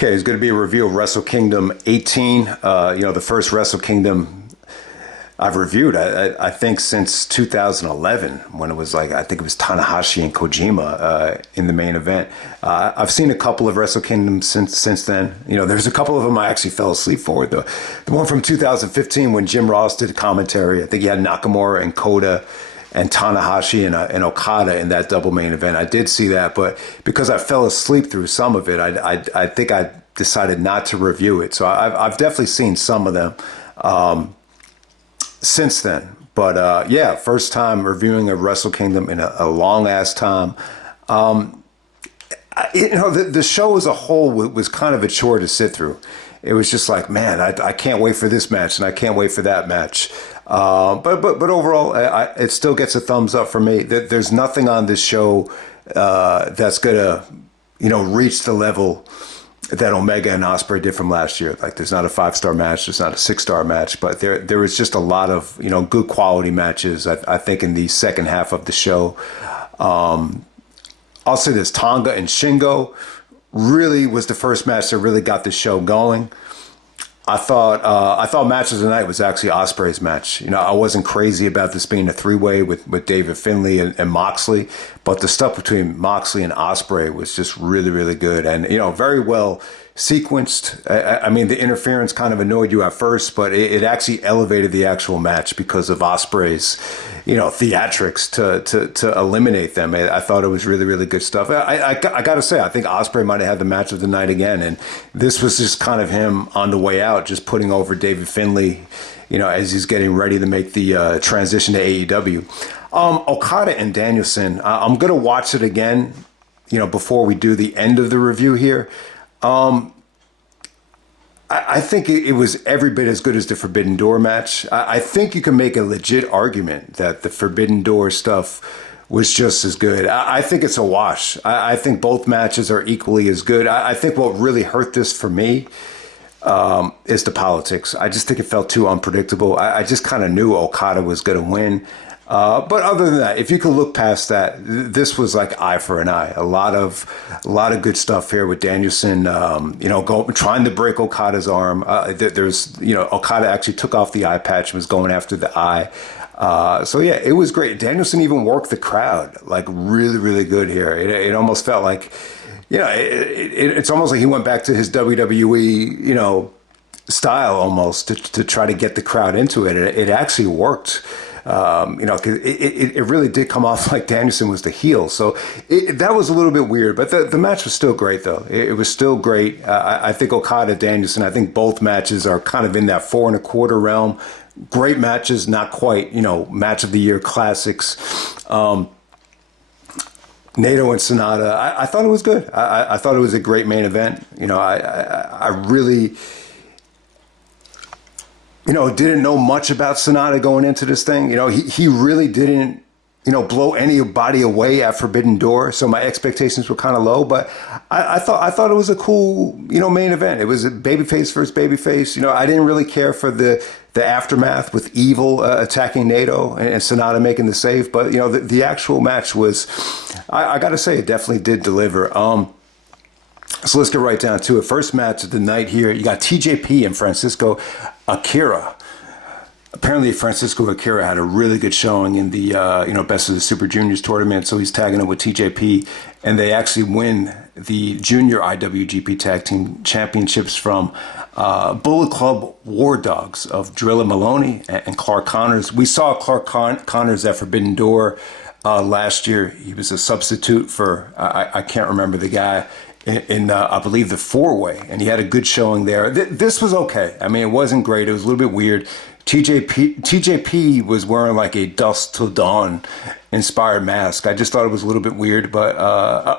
Okay, it's going to be a review of Wrestle Kingdom 18. The first Wrestle Kingdom I've reviewed, I think, since 2011, when it was I think it was Tanahashi and Kojima in the main event. I've seen a couple of Wrestle Kingdoms since then. There's a couple of them I actually fell asleep for. The one from 2015 when Jim Ross did commentary. I think he had Nakamura and Kota and Tanahashi and Okada in that double main event. I did see that, but because I fell asleep through some of it, I think I decided not to review it. So I've definitely seen some of them since then. But first time reviewing a Wrestle Kingdom in a long ass time. The show as a whole was kind of a chore to sit through. It was just like, man, I can't wait for this match and I can't wait for that match. But overall, it still gets a thumbs up for me. There's nothing on this show that's gonna, reach the level that Omega and Ospreay did from last year. Like, there's not a 5-star match, there's not a 6-star match, but there was just a lot of good quality matches. I think in the second half of the show. I'll say this: Tonga and Shingo really was the first match that really got the show going. I thought Match of the Night was actually Ospreay's match. I wasn't crazy about this being a 3-way with David Finlay and Moxley, but the stuff between Moxley and Ospreay was just really, really good and, very well sequenced. I mean, the interference kind of annoyed you at first, but it actually elevated the actual match because of Ospreay's, theatrics to eliminate them. I thought it was really, really good stuff. I got to say, I think Ospreay might have had the match of the night again, and this was just kind of him on the way out, just putting over David Finlay, as he's getting ready to make the transition to AEW. Okada and Danielson, I'm going to watch it again, before we do the end of the review here. I think it was every bit as good as the Forbidden Door match. I think you can make a legit argument that the Forbidden Door stuff was just as good. I think it's a wash. I think both matches are equally as good. I think what really hurt this for me is the politics. I just think it felt too unpredictable. I just kind of knew Okada was going to win. But other than that, if you could look past that, this was like eye for an eye. A lot of good stuff here with Danielson, trying to break Okada's arm. Okada actually took off the eye patch and was going after the eye. It was great. Danielson even worked the crowd like really, really good here. It almost felt like, it's almost like he went back to his WWE, style almost to try to get the crowd into it. It actually worked. It really did come off like Danielson was the heel. So that was a little bit weird, but the match was still great, though. It was still great. I think Okada, Danielson, I think both matches are kind of in that 4 1/4 realm. Great matches, not quite, match of the year classics. Naito and Sonata, I thought it was good. I thought it was a great main event. I really... didn't know much about Sonata going into this thing. He really didn't, blow anybody away at Forbidden Door. So my expectations were kind of low, but I thought it was a cool, main event. It was a babyface versus babyface. I didn't really care for the aftermath with Evil attacking Naito and Sonata making the save. But, the actual match was, I got to say, it definitely did deliver. So let's get right down to it. First match of the night here. You got TJP and Francesco Akira. Apparently, Francesco Akira had a really good showing in the Best of the Super Juniors tournament, so he's tagging up with TJP, and they actually win the Junior IWGP Tag Team Championships from Bullet Club War Dogs of Drilla Moloney and Clark Connors. We saw Clark Connors at Forbidden Door last year. He was a substitute for, I can't remember the guy, in I believe the 4-way, and he had a good showing there. This was okay. I mean, it wasn't great. It was a little bit weird. TJP was wearing like a Dusk Till Dawn inspired mask. I just thought it was a little bit weird, but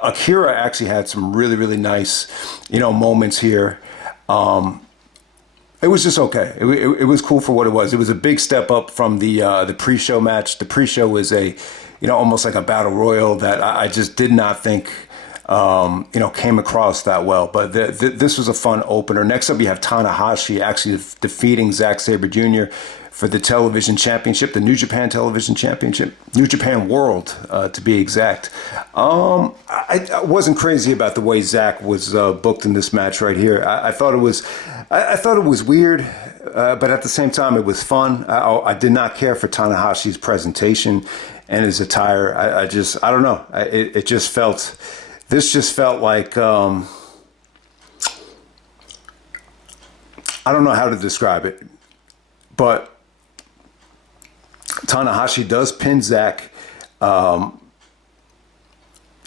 Akira actually had some really, really nice, moments here. It was just okay. It was cool for what it was. It was a big step up from the pre-show match. The pre-show was almost like a battle royal that I just did not think came across that well. But this was a fun opener. Next up, you have Tanahashi actually defeating Zack Sabre Jr. for the television championship, the New Japan Television Championship, New Japan World, to be exact. I wasn't crazy about the way Zack was booked in this match right here. I thought it was weird, but at the same time, it was fun. I did not care for Tanahashi's presentation and his attire. I don't know. This just felt like, I don't know how to describe it, but Tanahashi does pin Zack. You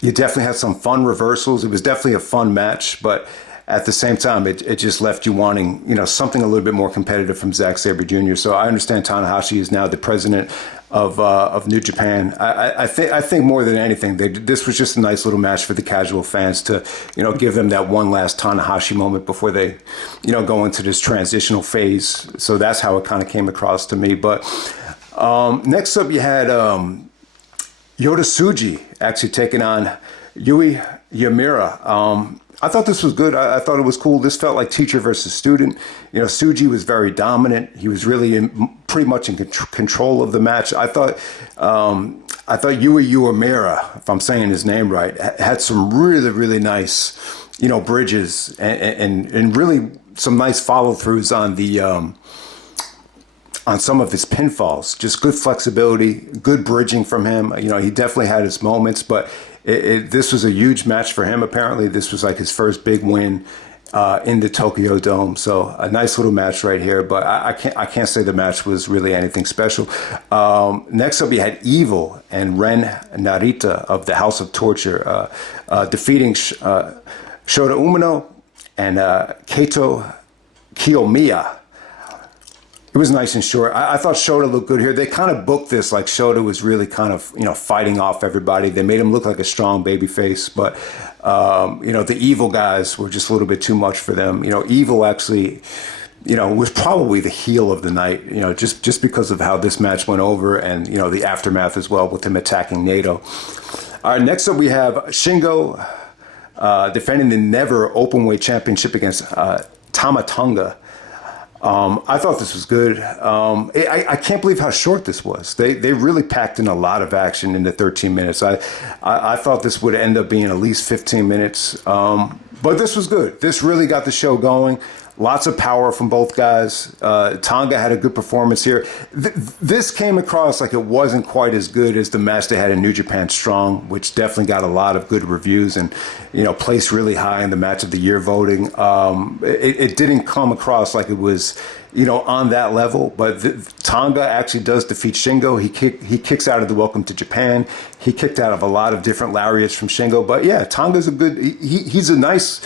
definitely had some fun reversals. It was definitely a fun match, but at the same time, it just left you wanting, something a little bit more competitive from Zack Sabre Jr. So I understand Tanahashi is now the president of New Japan. I think more than anything, this was just a nice little match for the casual fans to, give them that one last Tanahashi moment before they, go into this transitional phase. So that's how it kind of came across to me. But next up, you had Yota Tsuji actually taking on Uemura. I thought this was good. I thought it was cool. This felt like teacher versus student. Tsuji was very dominant. He was really pretty much in control of the match. I thought Uemura, if I'm saying his name right, had some really, really nice, bridges and really some nice follow throughs on the on some of his pinfalls. Just good flexibility, good bridging from him. He definitely had his moments, but this was a huge match for him. Apparently, this was like his first big win in the Tokyo Dome. So a nice little match right here. But I can't say the match was really anything special. Next up, you had Evil and Ren Narita of the House of Torture defeating Shota Umino and Kaito Kiyomiya. It was nice and short. I thought Shota looked good here. They kind of booked this like Shota was really kind of, fighting off everybody. They made him look like a strong baby face, but, the Evil guys were just a little bit too much for them. Evil actually, was probably the heel of the night, just because of how this match went over and, the aftermath as well with him attacking Naito. All right, next up we have Shingo defending the Never Openweight Championship against Tama Tonga. I thought this was good. I can't believe how short this was. They really packed in a lot of action in the 13 minutes. I thought this would end up being at least 15 minutes. But this was good. This really got the show going. Lots of power from both guys. Tonga had a good performance here. This came across like it wasn't quite as good as the match they had in New Japan Strong, which definitely got a lot of good reviews and, placed really high in the Match of the Year voting. It didn't come across like it was, on that level. But Tonga actually does defeat Shingo. He kicks out of the Welcome to Japan. He kicked out of a lot of different lariats from Shingo. But yeah, Tonga's a good. He's a nice.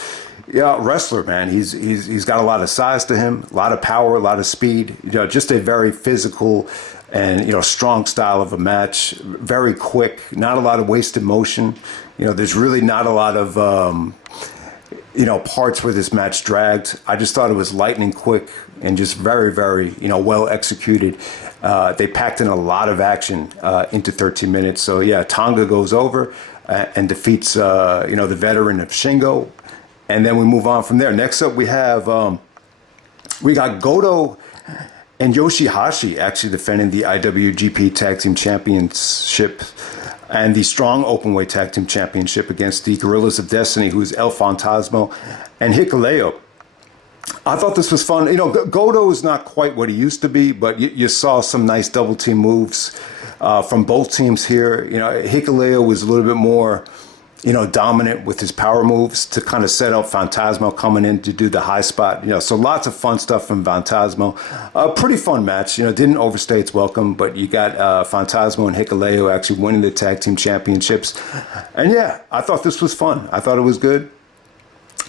Yeah, wrestler, man. He's got a lot of size to him, a lot of power, a lot of speed. Just a very physical and strong style of a match. Very quick, not a lot of wasted motion. There's really not a lot of parts where this match dragged. I just thought it was lightning quick and just very, very well executed. They packed in a lot of action into 13 minutes. So yeah, Tonga goes over and defeats the veteran of Shingo. And then we move on from there. Next up, we have we got Goto and Yoshi-Hashi actually defending the IWGP Tag Team Championship and the Strong Openweight Tag Team Championship against the Gorillas of Destiny, who's El Phantasmo and Hikuleo. I thought this was fun. Goto is not quite what he used to be, but you saw some nice double team moves from both teams here. Hikuleo was a little bit more dominant with his power moves to kind of set up Phantasmo coming in to do the high spot. So lots of fun stuff from Phantasmo. A pretty fun match. Didn't overstay its welcome, but you got Phantasmo and Hikuleo actually winning the tag team championships. And yeah, I thought this was fun. I thought it was good.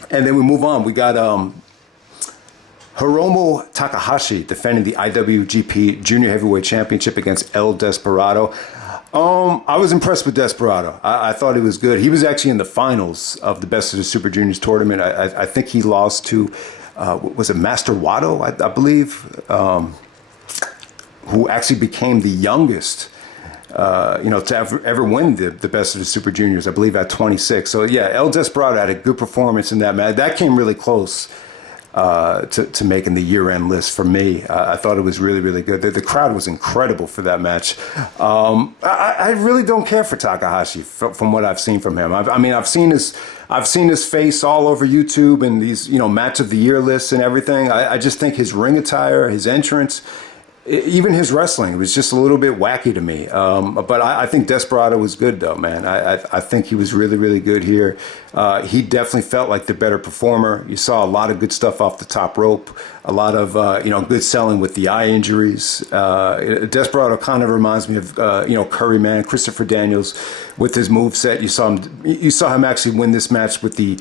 And then we move on. We got Hiromu Takahashi defending the IWGP Junior Heavyweight Championship against El Desperado. I was impressed with Desperado. I thought he was good. He was actually in the finals of the Best of the Super Juniors tournament. I think he lost to, was it Master Wato, I believe, who actually became the youngest to ever win the best of the Super Juniors, I believe at 26. So yeah, El Desperado had a good performance in that match. That came really close to making the year-end list for me. I thought it was really, really good. The crowd was incredible for that match. I really don't care for Takahashi from what I've seen from him. I've seen his face all over YouTube and these, match of the year lists and everything. I just think his ring attire, his entrance, even his wrestling was just a little bit wacky to me. But I think Desperado was good, though, man. I think he was really, really good here. He definitely felt like the better performer. You saw a lot of good stuff off the top rope, a lot of, good selling with the eye injuries. Desperado kind of reminds me of, Curry, man, Christopher Daniels with his moveset. You saw him actually win this match with the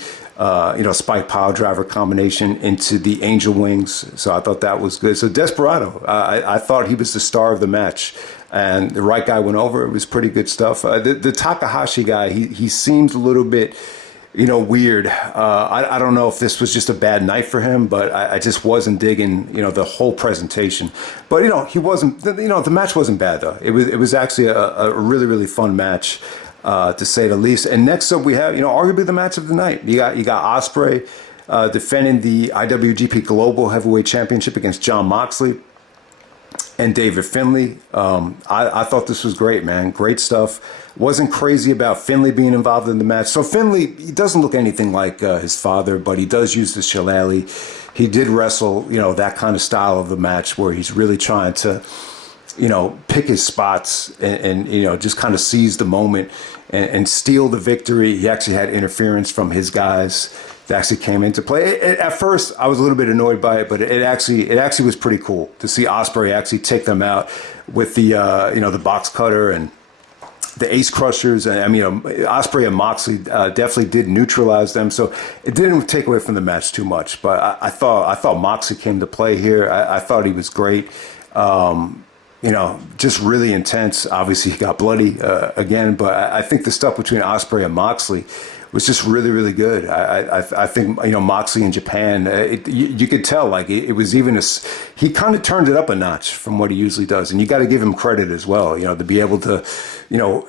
spike pile driver combination into the angel wings. So I thought that was good. So Desperado, I thought he was the star of the match, and the right guy went over. It was pretty good stuff. The Takahashi guy, he seems a little bit, weird. I don't know if this was just a bad night for him, but I just wasn't digging, the whole presentation. But, he wasn't, the match wasn't bad though. It was actually a really, really fun match. To say the least. And next up we have, arguably the match of the night. You got Ospreay defending the IWGP Global Heavyweight Championship against Jon Moxley and David Finlay. I thought this was great, man. Great stuff. Wasn't crazy about Finlay being involved in the match. So Finlay, he doesn't look anything like his father, but he does use the shillelagh. He did wrestle, that kind of style of the match where he's really trying to pick his spots and just kind of seize the moment and steal the victory. He actually had interference from his guys that actually came into play. At first, I was a little bit annoyed by it, but it actually was pretty cool to see Ospreay actually take them out with the the box cutter and the ace crushers. And Ospreay and Moxley definitely did neutralize them, so it didn't take away from the match too much. But I thought Moxley came to play here. I thought he was great. Just really intense. Obviously, he got bloody again, but I think the stuff between Ospreay and Moxley was just really, really good. I think, Moxley in Japan, you could tell, like, it was even he kind of turned it up a notch from what he usually does. And you got to give him credit as well, to be able to,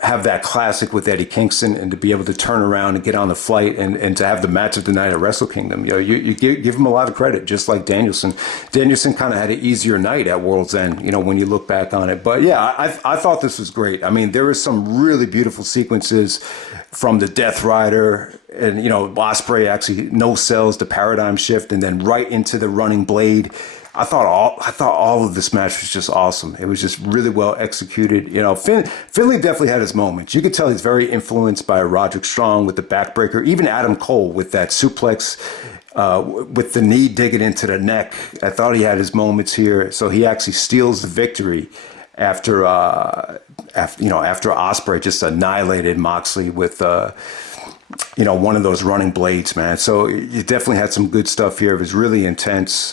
have that classic with Eddie Kingston and to be able to turn around and get on the flight and to have the match of the night at Wrestle Kingdom. You give him a lot of credit, just like Danielson. Danielson kind of had an easier night at World's End, when you look back on it. But yeah, I thought this was great. There were some really beautiful sequences from the Death Rider and, Ospreay actually no sells the paradigm shift and then right into the running blade. I thought all of this match was just awesome. It was just really well executed. Finlay definitely had his moments. You could tell he's very influenced by Roderick Strong with the backbreaker, even Adam Cole with that suplex, with the knee digging into the neck. I thought he had his moments here. So he actually steals the victory after Ospreay just annihilated Moxley with one of those running blades, man. So you definitely had some good stuff here. It was really intense.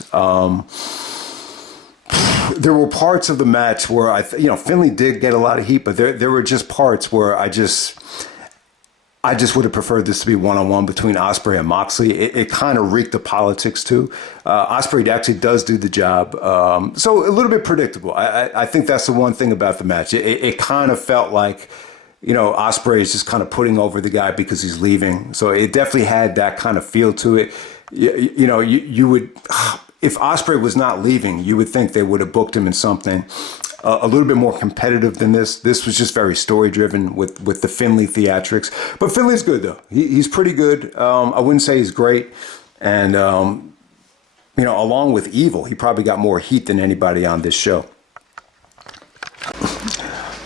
There were parts of the match where Finlay did get a lot of heat, but there were just parts where I just would have preferred this to be one-on-one between Ospreay and Moxley. It kind of reeked of politics too. Ospreay actually does do the job. So a little bit predictable. I think that's the one thing about the match. It kind of felt like, Ospreay is just kind of putting over the guy because he's leaving. So it definitely had that kind of feel to it. You would, if Ospreay was not leaving, you would think they would have booked him in something a little bit more competitive than this. This was just very story driven with the Finlay theatrics. But Finlay's good though. He's pretty good. I wouldn't say he's great. And, along with Evil, he probably got more heat than anybody on this show.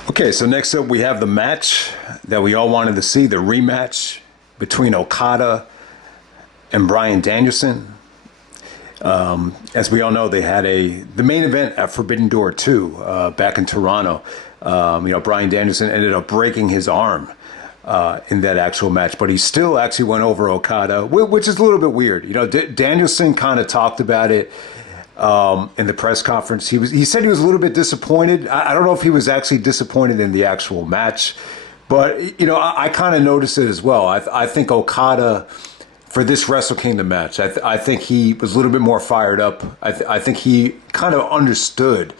Okay, so next up we have the match that we all wanted to see, the rematch between Okada and Bryan Danielson. As we all know, they had the main event at Forbidden Door 2 back in Toronto. Bryan Danielson ended up breaking his arm in that actual match, but he still actually went over Okada, which is a little bit weird. Danielson kind of talked about it in the press conference. He said he was a little bit disappointed. I don't know if he was actually disappointed in the actual match, but I kind of noticed it as well. I think Okada, for this Wrestle Kingdom match, I think he was a little bit more fired up. I think he kind of understood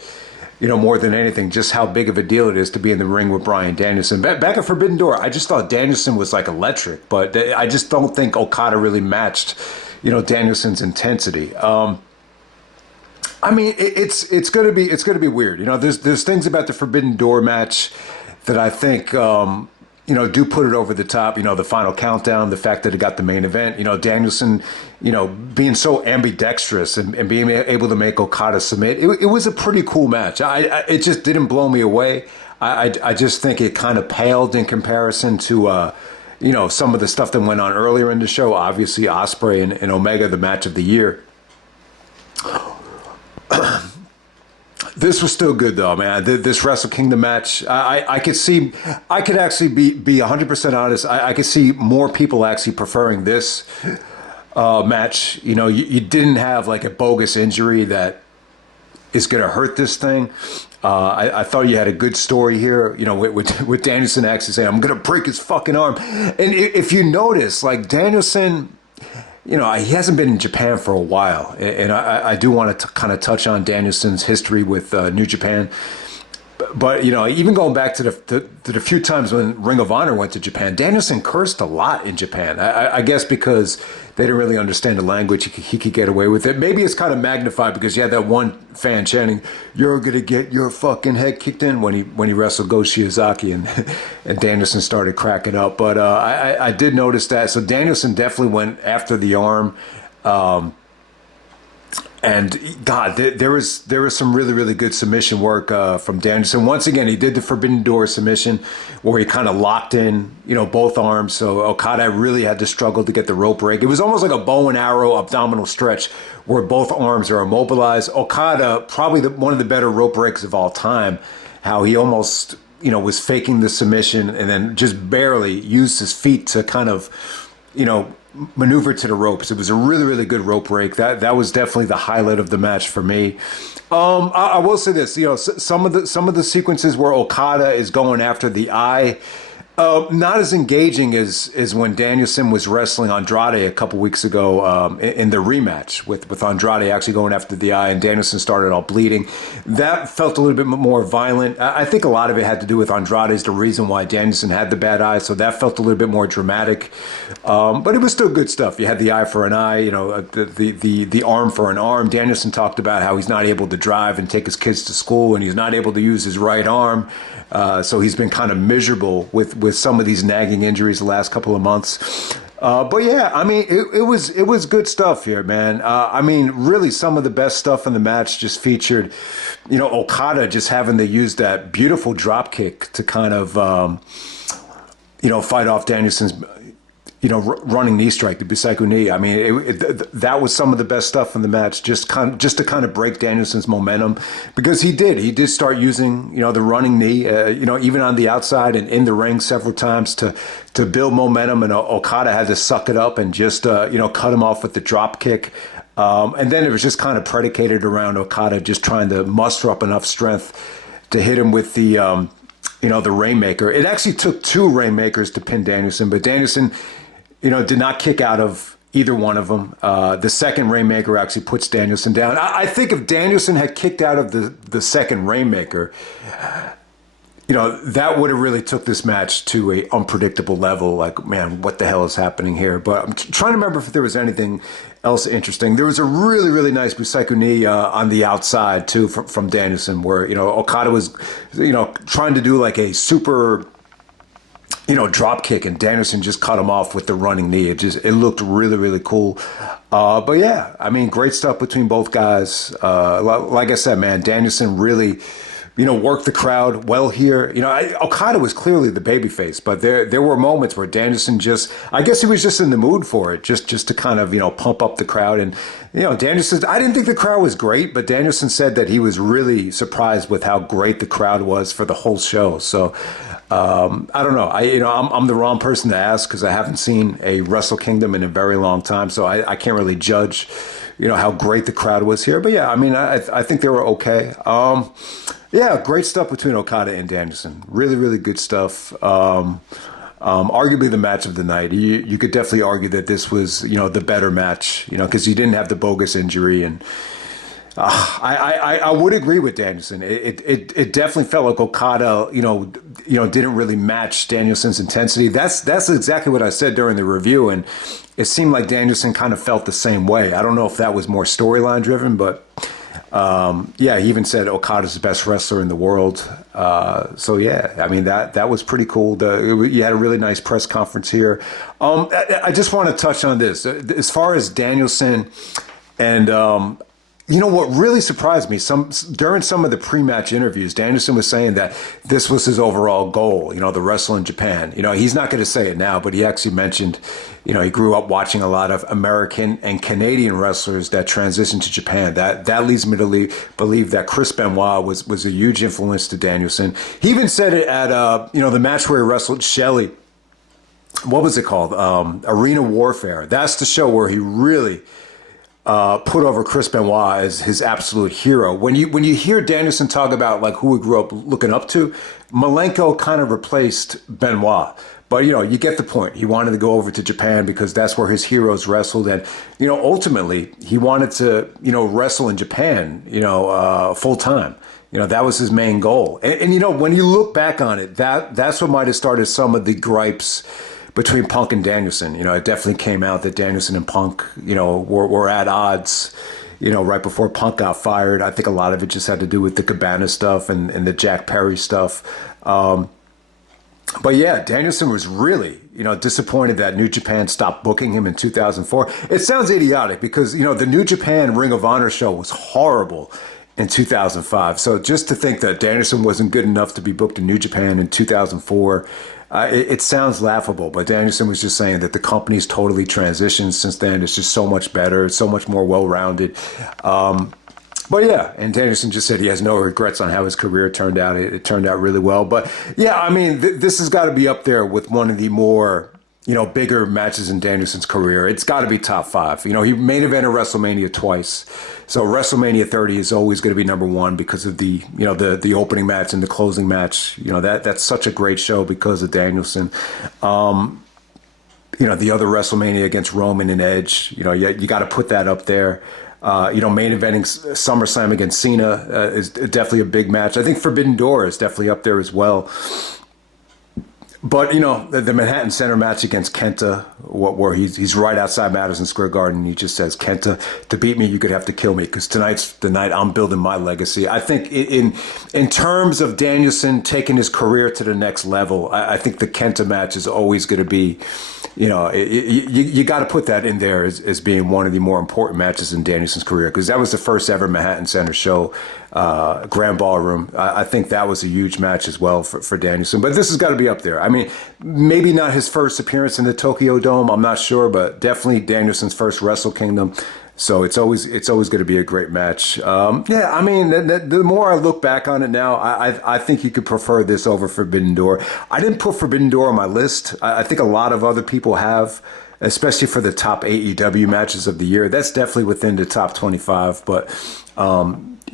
more than anything, just how big of a deal it is to be in the ring with Bryan Danielson. Back at Forbidden Door, I just thought Danielson was like electric, but I just don't think Okada really matched, Danielson's intensity. I mean, it's gonna be weird. There's things about the Forbidden Door match that I think do put it over the top. The final countdown, the fact that it got the main event. Danielson, being so ambidextrous and being able to make Okada submit. It was a pretty cool match. It just didn't blow me away. I just think it kind of paled in comparison to some of the stuff that went on earlier in the show. Obviously, Ospreay and Omega, the match of the year. This was still good though, man. This Wrestle Kingdom match, I could actually be 100% honest. I could see more people actually preferring this match. You didn't have like a bogus injury that is going to hurt this thing. I thought you had a good story here, with Danielson actually saying, I'm going to break his fucking arm. And if you notice, like Danielson, he hasn't been in Japan for a while. And I do want to kind of touch on Danielson's history with New Japan. But, even going back to the few times when Ring of Honor went to Japan, Danielson cursed a lot in Japan. I guess because they didn't really understand the language, he could get away with it. Maybe it's kind of magnified because you had that one fan chanting, "You're going to get your fucking head kicked in," when he wrestled Go Shiozaki, and Danielson started cracking up. But I did notice that. So Danielson definitely went after the arm. And God, there was some really, really good submission work from Danielson. Once again, he did the Forbidden Door submission where he kind of locked in, both arms. So Okada really had to struggle to get the rope break. It was almost like a bow and arrow abdominal stretch where both arms are immobilized. Okada, probably one of the better rope breaks of all time. How he almost, was faking the submission and then just barely used his feet to kind of, maneuver to the ropes. It was a really, really good rope break. That was definitely the highlight of the match for me. I will say this, some of the sequences where Okada is going after the eye, not as engaging as when Danielson was wrestling Andrade a couple weeks ago in the rematch with Andrade actually going after the eye and Danielson started all bleeding. That felt a little bit more violent. I think a lot of it had to do with Andrade's the reason why Danielson had the bad eye, so that felt a little bit more dramatic. But it was still good stuff. You had the eye for an eye, the arm for an arm. Danielson talked about how he's not able to drive and take his kids to school and he's not able to use his right arm. So he's been kind of miserable with some of these nagging injuries the last couple of months. But yeah, I mean, it was good stuff here, man. Really some of the best stuff in the match just featured, Okada just having to use that beautiful drop kick to kind of, fight off Danielson's, running knee strike, the Biseiku knee. I mean, that was some of the best stuff in the match, just to kind of break Danielson's momentum, because he did start using, the running knee, even on the outside and in the ring several times to build momentum, and Okada had to suck it up and just, cut him off with the drop kick. And then it was just kind of predicated around Okada just trying to muster up enough strength to hit him with the, the Rainmaker. It actually took two Rainmakers to pin Danielson, but Danielson, did not kick out of either one of them. The second Rainmaker actually puts Danielson down. I think if Danielson had kicked out of the second Rainmaker, that would have really took this match to a unpredictable level. Like, man, what the hell is happening here? But I'm trying to remember if there was anything else interesting. There was a really, really nice Busaiku knee on the outside, too, from Danielson, where, Okada was, trying to do like a super, drop kick, and Danielson just cut him off with the running knee. It looked really, really cool. But yeah, I mean, great stuff between both guys. Like I said, man, Danielson really, worked the crowd well here. Okada was clearly the babyface, but there were moments where Danielson I guess he was just in the mood for it, just to kind of, pump up the crowd. And, Danielson, I didn't think the crowd was great, but Danielson said that he was really surprised with how great the crowd was for the whole show. So, I don't know. I'm the wrong person to ask because I haven't seen a Wrestle Kingdom in a very long time, so I can't really judge, how great the crowd was here. But yeah, I mean, I think they were okay. Yeah, great stuff between Okada and Danielson. Really, really good stuff. Arguably the match of the night. You could definitely argue that this was, the better match, because you didn't have the bogus injury and. I would agree with Danielson. It definitely felt like Okada, didn't really match Danielson's intensity. That's exactly what I said during the review, and it seemed like Danielson kind of felt the same way. I don't know if that was more storyline driven, but yeah, he even said Okada's the best wrestler in the world. So yeah, I mean that was pretty cool. You had a really nice press conference here. I just want to touch on this as far as Danielson and. What really surprised me, during some of the pre-match interviews, Danielson was saying that this was his overall goal, the wrestle in Japan. He's not going to say it now, but he actually mentioned, he grew up watching a lot of American and Canadian wrestlers that transitioned to Japan. That leads me to believe that Chris Benoit was a huge influence to Danielson. He even said it at, the match where he wrestled Shelley. What was it called? Arena Warfare. That's the show where he really put over Chris Benoit as his absolute hero. When you hear Danielson talk about like who he grew up looking up to, Malenko kind of replaced Benoit. But you get the point. He wanted to go over to Japan because that's where his heroes wrestled, and ultimately he wanted to wrestle in Japan full time. That was his main goal. And when you look back on it, that's what might have started some of the gripes between Punk and Danielson. It definitely came out that Danielson and Punk, were at odds, right before Punk got fired. I think a lot of it just had to do with the Cabana stuff and the Jack Perry stuff. But yeah, Danielson was really, disappointed that New Japan stopped booking him in 2004. It sounds idiotic because, the New Japan Ring of Honor show was horrible in 2005. So just to think that Danielson wasn't good enough to be booked in New Japan in 2004, it sounds laughable, but Danielson was just saying that the company's totally transitioned since then. It's just so much better, so much more well-rounded. But yeah, and Danielson just said he has no regrets on how his career turned out. It turned out really well. But yeah, I mean, this has got to be up there with one of the more, bigger matches in Danielson's career. It's got to be top 5. He main evented WrestleMania twice. So WrestleMania 30 is always going to be number 1 because of the, the opening match and the closing match. That's such a great show because of Danielson. The other WrestleMania against Roman and Edge, you got to put that up there. Main eventing SummerSlam against Cena is definitely a big match. I think Forbidden Door is definitely up there as well. But, the Manhattan Center match against Kenta, where he's right outside Madison Square Garden, and he just says, Kenta, to beat me, you could have to kill me, because tonight's the night I'm building my legacy. I think in terms of Danielson taking his career to the next level, I think the Kenta match is always going to be, you got to put that in there as being one of the more important matches in Danielson's career, because that was the first ever Manhattan Center show, Grand Ballroom. I think that was a huge match as well for Danielson. But this has got to be up there. I mean, maybe not his first appearance in the Tokyo Dome, I'm not sure, but definitely Danielson's first Wrestle Kingdom. So it's always going to be a great match. Yeah, I mean, the more I look back on it now, I think you could prefer this over Forbidden Door. I didn't put Forbidden Door on my list. I think a lot of other people have, especially for the top AEW matches of the year. That's definitely within the top 25, but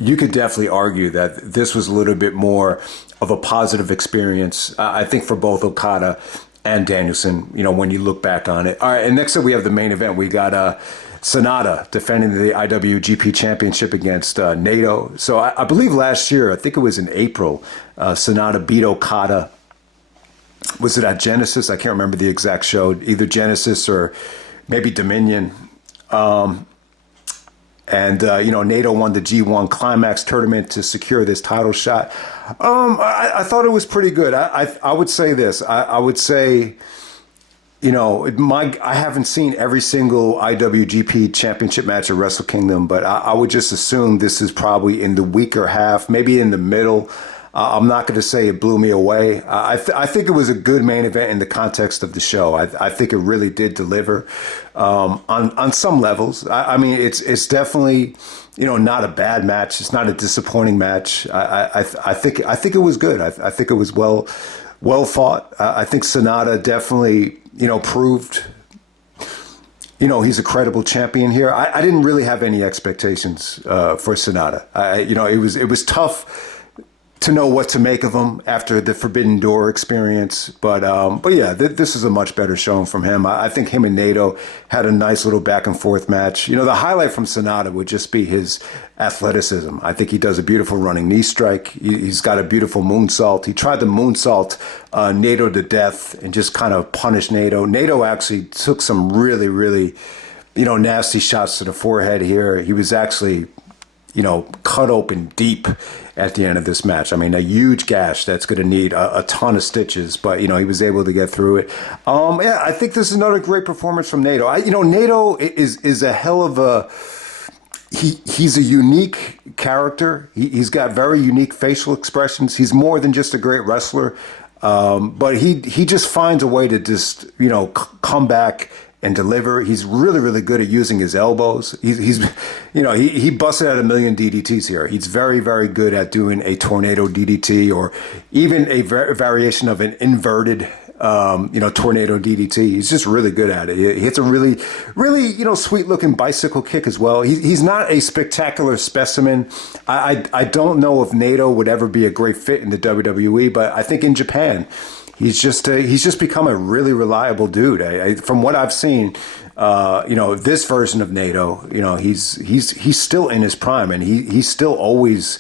you could definitely argue that this was a little bit more of a positive experience, I think, for both Okada and Danielson, when you look back on it. All right, and next up we have the main event. We got Sonata defending the IWGP Championship against Nato. So I believe last year, I think it was in April, Sonata beat Okada. Was it at Genesis? I can't remember the exact show, either Genesis or maybe Dominion. And Nato won the G1 Climax tournament to secure this title shot. I thought it was pretty good. I would say this. I would say, I haven't seen every single IWGP championship match at Wrestle Kingdom, but I would just assume this is probably in the weaker half, maybe in the middle. I'm not going to say it blew me away. I think it was a good main event in the context of the show. I think it really did deliver on some levels. I mean, it's definitely not a bad match. It's not a disappointing match. I think it was good. I think it was well fought. I think Sonata definitely proved he's a credible champion here. I didn't really have any expectations for Sonata. It was tough to know what to make of him after the Forbidden Door experience. But yeah, this is a much better showing from him. I think him and Nato had a nice little back and forth match. You know, the highlight from Sonata would just be his athleticism. I think he does a beautiful running knee strike. He's got a beautiful moonsault. He tried to moonsault Nato to death and just kind of punish Nato. Nato actually took some really, really, nasty shots to the forehead here. He was actually cut open deep at the end of this match. I mean, a huge gash that's going to need a ton of stitches, but, he was able to get through it. Yeah, I think this is another great performance from Nato. Nato is a hell of a... He's a unique character. He's got very unique facial expressions. He's more than just a great wrestler, but he just finds a way to just, come back and deliver. He's really, really good at using his elbows. He busted out a million DDTs here. He's very, very good at doing a tornado DDT or even a variation of an inverted, tornado DDT. He's just really good at it. He hits a really, really, sweet looking bicycle kick as well. He's not a spectacular specimen. I don't know if Nato would ever be a great fit in the WWE, but I think in Japan, he's just become a really reliable dude. From what I've seen, this version of Nato, he's still in his prime, and he still always,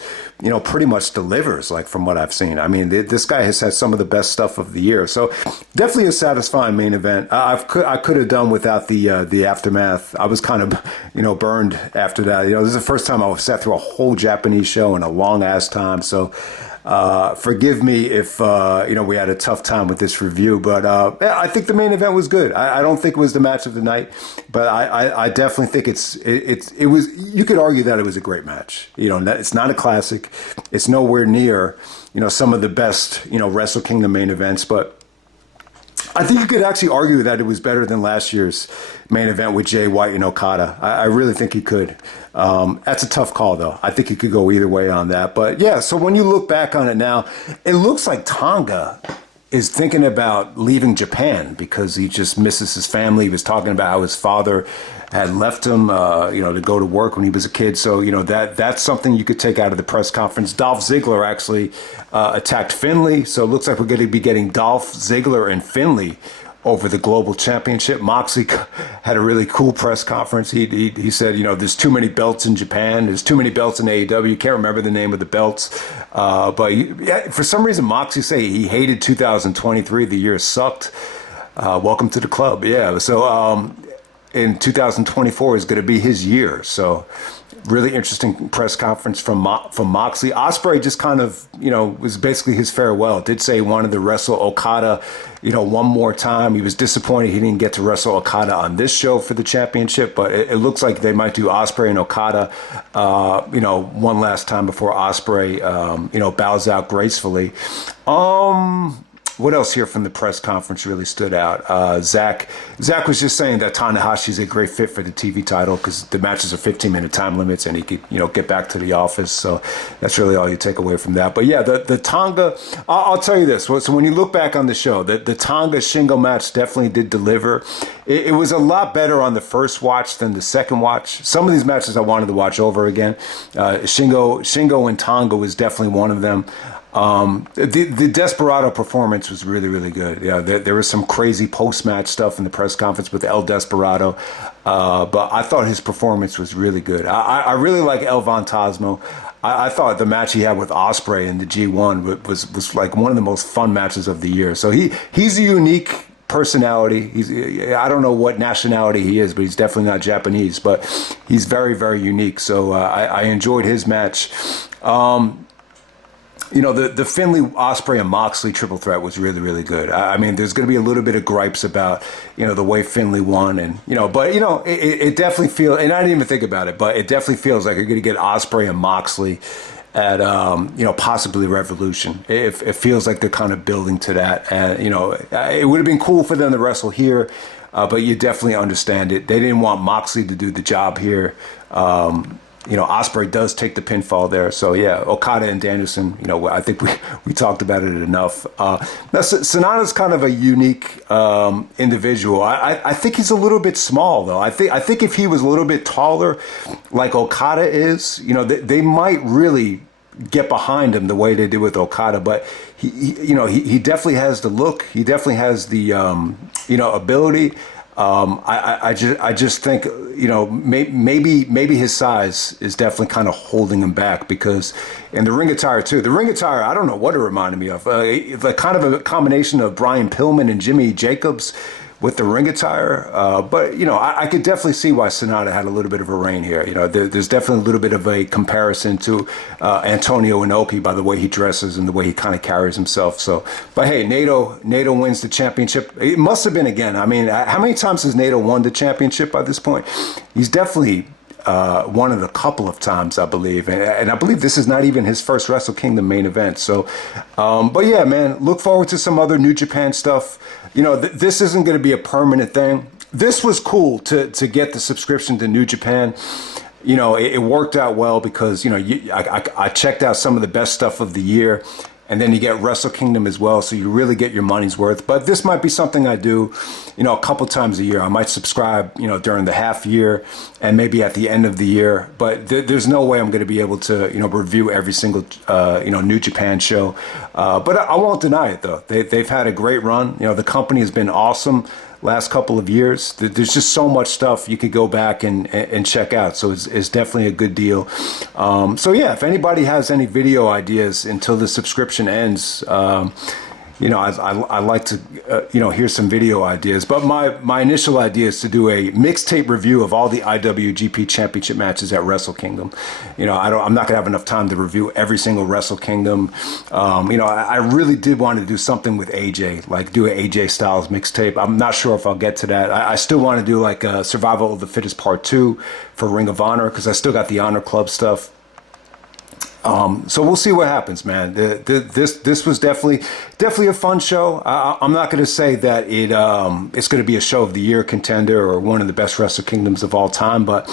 pretty much delivers. Like from what I've seen, I mean, this guy has had some of the best stuff of the year. So definitely a satisfying main event. I could have done without the aftermath. I was kind of burned after that. This is the first time I sat through a whole Japanese show in a long ass time. So. Forgive me if we had a tough time with this review, but I think the main event was good. I don't think it was the match of the night, but I definitely think it was. You could argue that it was a great match. It's not a classic. It's nowhere near some of the best Wrestle Kingdom main events, but I think you could actually argue that it was better than last year's main event with Jay White and Okada. I really think he could. That's a tough call, though. I think he could go either way on that. But yeah, so when you look back on it now, it looks like Tonga is thinking about leaving Japan because he just misses his family. He was talking about how his father had left him, to go to work when he was a kid. So, that's something you could take out of the press conference. Dolph Ziggler actually attacked Finlay. So it looks like we're going to be getting Dolph Ziggler and Finlay over the global championship. Moxley had a really cool press conference. He said, there's too many belts in Japan. There's too many belts in AEW. Can't remember the name of the belts. But for some reason, Moxley say he hated 2023. The year sucked. Welcome to the club. Yeah. So in 2024 is going to be his year. So really interesting press conference from Moxley. Ospreay just kind of, was basically his farewell. Did say he wanted to wrestle Okada, one more time. He was disappointed he didn't get to wrestle Okada on this show for the championship, but it looks like they might do Ospreay and Okada, one last time before Ospreay, bows out gracefully. What else here from the press conference really stood out? Zack was just saying that Tanahashi is a great fit for the TV title because the matches are 15-minute time limits and he could, get back to the office. So that's really all you take away from that. But yeah, the Tonga, I'll tell you this. So when you look back on the show, the Tonga Shingo match definitely did deliver. It was a lot better on the first watch than the second watch. Some of these matches I wanted to watch over again. Shingo and Tonga was definitely one of them. The Desperado performance was really, really good. Yeah, there was some crazy post-match stuff in the press conference with El Desperado, but I thought his performance was really good. I really like El Phantasmo. I thought the match he had with Ospreay in the G1 was like one of the most fun matches of the year. So he's a unique personality. I don't know what nationality he is, but he's definitely not Japanese, but he's very, very unique. So I enjoyed his match. The Finlay, Ospreay, and Moxley triple threat was really, really good. I mean, there's going to be a little bit of gripes about, the way Finlay won. And, but, it definitely feels, and I didn't even think about it, but it definitely feels like you're going to get Ospreay and Moxley at, possibly Revolution. It feels like they're kind of building to that. And, it would have been cool for them to wrestle here, but you definitely understand it. They didn't want Moxley to do the job here. Ospreay does take the pinfall there. So, yeah, Okada and Danielson, I think we talked about it enough. Now, Sonata's kind of a unique individual. I think he's a little bit small, though. I think if he was a little bit taller, like Okada is, they might really, get behind him the way they did with Okada. But he definitely has the look. He definitely has the ability. I just think maybe his size is definitely kind of holding him back, because in the ring attire too. The ring attire, I don't know what it reminded me of. The kind of a combination of Brian Pillman and Jimmy Jacobs with the ring attire. But I could definitely see why Sonata had a little bit of a reign here. There's definitely a little bit of a comparison to Antonio Inoki by the way he dresses and the way he kind of carries himself. So, but hey, Naito wins the championship. It must have been again. I mean, how many times has Naito won the championship by this point? He's definitely won it a couple of times, I believe. And I believe this is not even his first Wrestle Kingdom main event. So, but yeah, man, look forward to some other New Japan stuff. This isn't going to be a permanent thing. This was cool to get the subscription to New Japan. It worked out well because, I checked out some of the best stuff of the year. And then you get Wrestle Kingdom as well, so you really get your money's worth. But this might be something I do, a couple times a year. I might subscribe, during the half year and maybe at the end of the year. But there's no way I'm going to be able to, review every single, New Japan show. But I won't deny it, though. They've had a great run. The company has been awesome last couple of years. There's just so much stuff you could go back and check out. So it's definitely a good deal. So yeah, if anybody has any video ideas until the subscription ends, I like to, hear some video ideas. But my initial idea is to do a mixtape review of all the IWGP Championship matches at Wrestle Kingdom. I'm not gonna have enough time to review every single Wrestle Kingdom. I really did want to do something with AJ, like do an AJ Styles mixtape. I'm not sure if I'll get to that. I still want to do like a Survival of the Fittest Part 2 for Ring of Honor, because I still got the Honor Club stuff. So we'll see what happens, man. This was definitely a fun show. I'm not going to say that it's going to be a show of the year contender or one of the best Wrestle Kingdoms of all time, but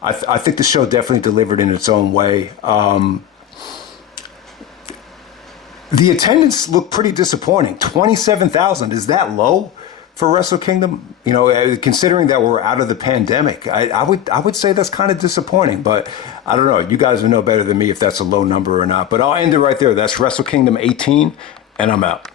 I think the show definitely delivered in its own way. The attendance looked pretty disappointing. 27,000, is that low for Wrestle Kingdom? Considering that we're out of the pandemic, I would say that's kind of disappointing, but I don't know. You guys will know better than me if that's a low number or not. But I'll end it right there. That's Wrestle Kingdom 18, and I'm out.